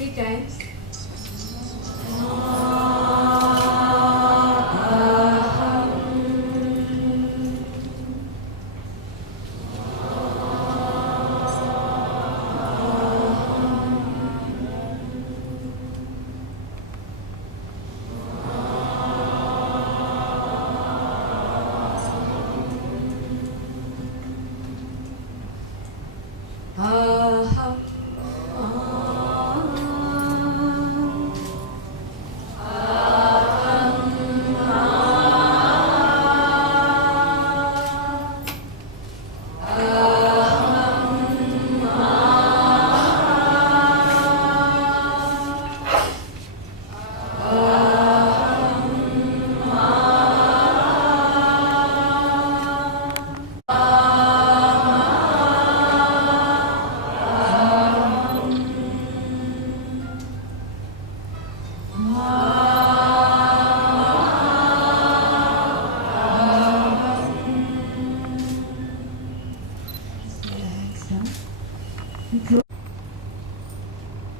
3 times.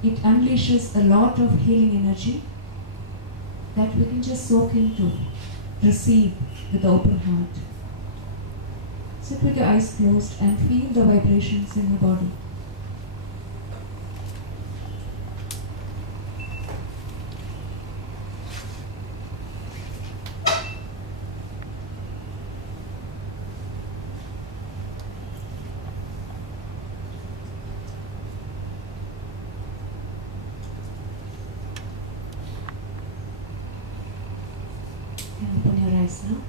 It unleashes a lot of healing energy that we can just soak into, receive with open heart. Sit with your eyes closed and feel the vibrations in your body. And open your eyes now.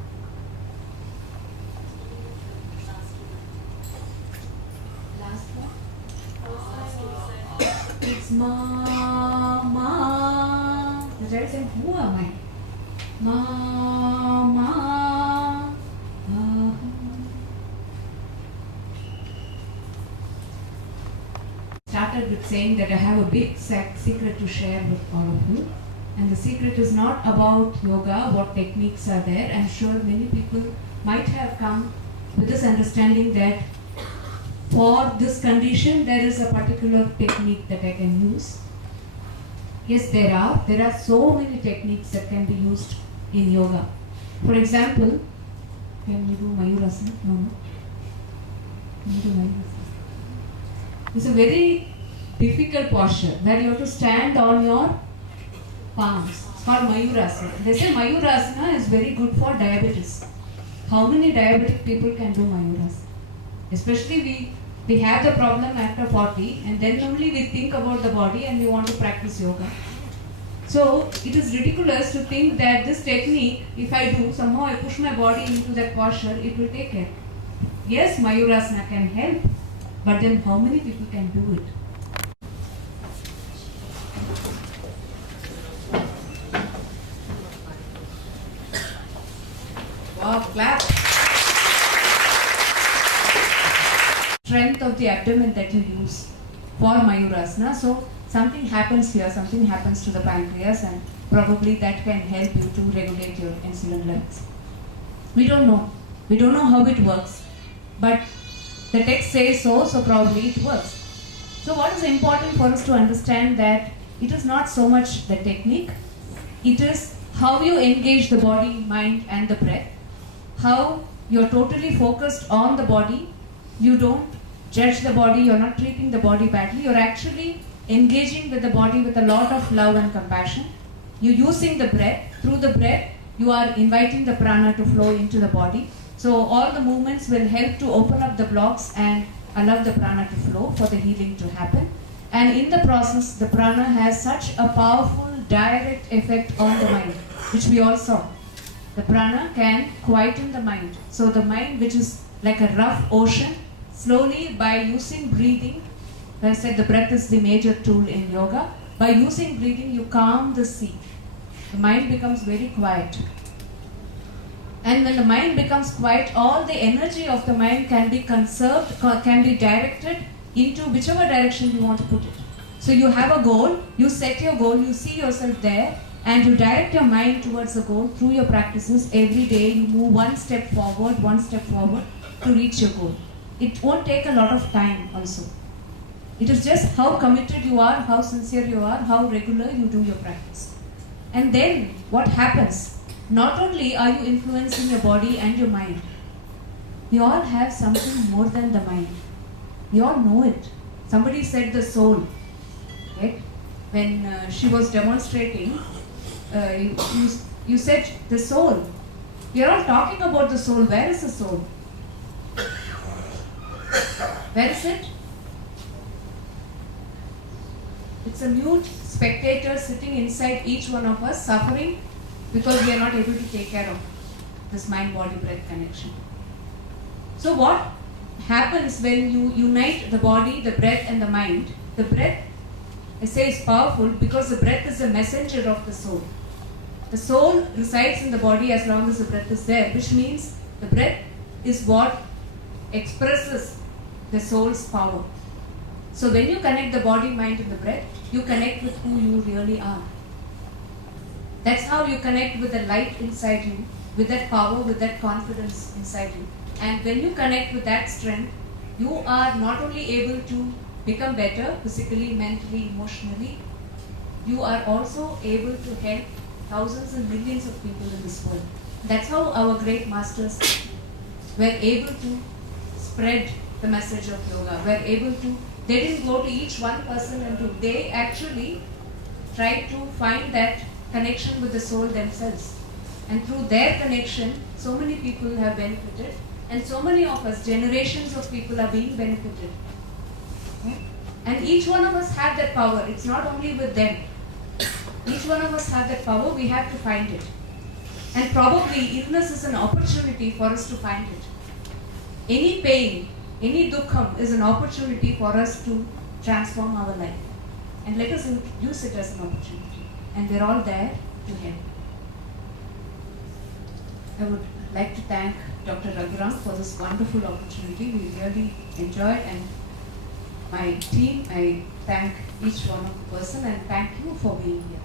Last one. It's Mama. The child saying, who am I? Mama. Started with saying that I have a big secret to share with all of you. And the secret is not about yoga, what techniques are there. I'm sure many people might have come with this understanding that for this condition there is a particular technique that I can use. Yes, there are so many techniques that can be used in yoga. For example, can you do Mayurasana? No. Can you do Mayurasana? It's a very difficult posture where you have to stand on your palms. It's called Mayurasana. They say Mayurasana is very good for diabetes. How many diabetic people can do Mayurasana? Especially we have the problem after 40 and then only we think about the body and we want to practice yoga. So it is ridiculous to think that this technique, if I do, somehow I push my body into that posture, it will take care. Yes, Mayurasana can help, but then how many people can do it? Wow, clap. Strength of the abdomen that you use for Mayurasana. So something happens here, something happens to the pancreas, and probably that can help you to regulate your insulin levels. We don't know. We don't know how it works. But the text says so probably it works. So what is important for us to understand that it is not so much the technique, it is how you engage the body, mind and the breath. How you're totally focused on the body. You don't judge the body, you're not treating the body badly, you're actually engaging with the body with a lot of love and compassion. You're using the breath. Through the breath, you are inviting the prana to flow into the body. So all the movements will help to open up the blocks and allow the prana to flow for the healing to happen. And in the process, the prana has such a powerful direct effect on the mind, which we all saw. The prana can quieten the mind. So the mind, which is like a rough ocean, slowly by using breathing, I said the breath is the major tool in yoga. By using breathing, you calm the sea. The mind becomes very quiet. And when the mind becomes quiet, all the energy of the mind can be conserved, can be directed into whichever direction you want to put it. So you have a goal, you set your goal, you see yourself there, and you direct your mind towards the goal through your practices. Every day you move one step forward to reach your goal. It won't take a lot of time also. It is just how committed you are, how sincere you are, how regular you do your practice. And then what happens? Not only are you influencing your body and your mind, you all have something more than the mind. You all know it. Somebody said the soul. Right? When she was demonstrating, you said the soul. You're all talking about the soul. Where is the soul? Where is it? It's a mute spectator sitting inside each one of us, suffering because we are not able to take care of this mind-body-breath connection. So what happens when you unite the body, the breath and the mind? The breath, I say, is powerful because the breath is a messenger of the soul. The soul resides in the body as long as the breath is there, which means the breath is what expresses the soul's power. So when you connect the body, mind and the breath, you connect with who you really are. That's how you connect with the light inside you, with that power, with that confidence inside you. And when you connect with that strength, you are not only able to become better physically, mentally, emotionally, you are also able to help thousands and millions of people in this world. That's how our great masters were able to spread the message of yoga, were able to, they didn't go to each one person and do, they actually tried to find that connection with the soul themselves. And through their connection, so many people have benefited, and so many of us, generations of people are being benefited. Okay? And each one of us have that power. It's not only with them. Each one of us have that power, we have to find it. And probably illness is an opportunity for us to find it. Any pain, any dukkham is an opportunity for us to transform our life. And let us use it as an opportunity. And we're all there to help. I would like to thank Dr. Raghuram for this wonderful opportunity. We really enjoyed, and my team, I thank each one of the person and thank you for being here.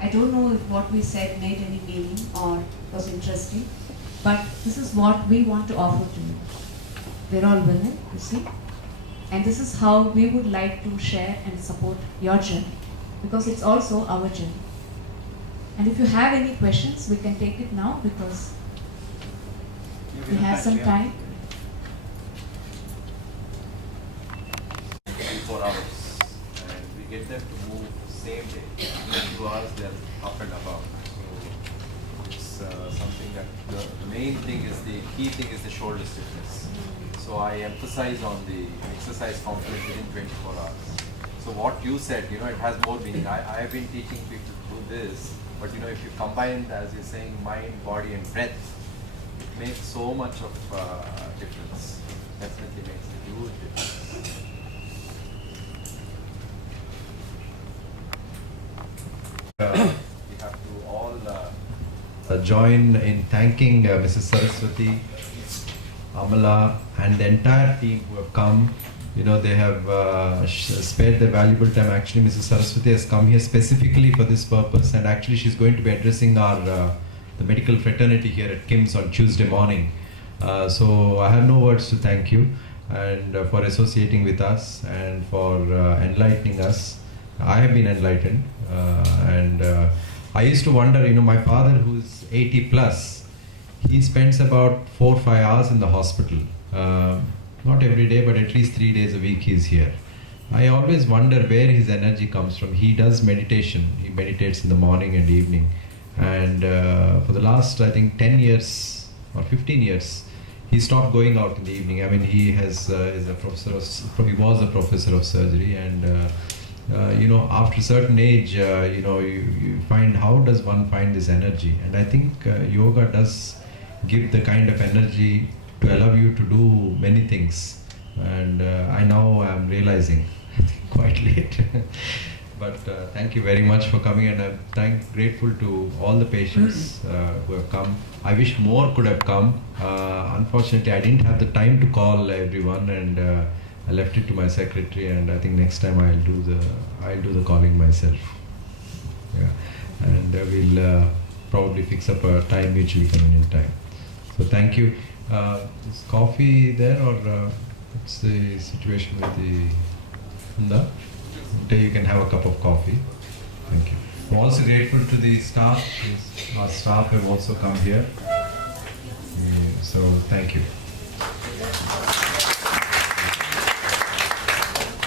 I don't know if what we said made any meaning or was interesting, but this is what we want to offer to you. We're all women, you see, and this is how we would like to share and support your journey, because it's also our journey. And if you have any questions, we can take it now because we have some time. 24 hours, and we get them to move same day. In 2 hours, they're up and about. So it's something that the main thing is, the key thing is the shoulder stiffness. So I emphasize on the exercise component within 24 hours. So what you said, it has more meaning. I have been teaching people to do this, but if you combine, as you're saying, mind, body and breath, it makes so much of difference. Definitely makes a huge difference. We have to all join in thanking Mrs. Saraswati, Amala and the entire team who have come. They have spared their valuable time. Actually, Mrs. Saraswati has come here specifically for this purpose, and actually she's going to be addressing our the medical fraternity here at KIMS on Tuesday morning. So I have no words to thank you and for associating with us and for enlightening us. I have been enlightened, and I used to wonder, my father, who's 80 plus, he spends about 4 or 5 hours in the hospital. Not every day, but at least 3 days a week he's here. I always wonder where his energy comes from. He does meditation. He meditates in the morning and evening. And for the last, I think, 10 years or 15 years, he stopped going out in the evening. I mean, he is a professor he was a professor of surgery, and after a certain age, you find, how does one find this energy? And I think yoga does give the kind of energy to allow you to do many things. And I now am realizing, quite late. But thank you very much for coming, and I'm grateful to all the patients who have come. I wish more could have come. Unfortunately, I didn't have the time to call everyone, and I left it to my secretary. And I think next time I'll do the calling myself. Yeah, and we'll probably fix up a mutually convenient time. So thank you. Is coffee there or? What's the situation with the Hunda? Today you can have a cup of coffee. Thank you. I'm also grateful to the staff. Our staff have also come here. So thank you.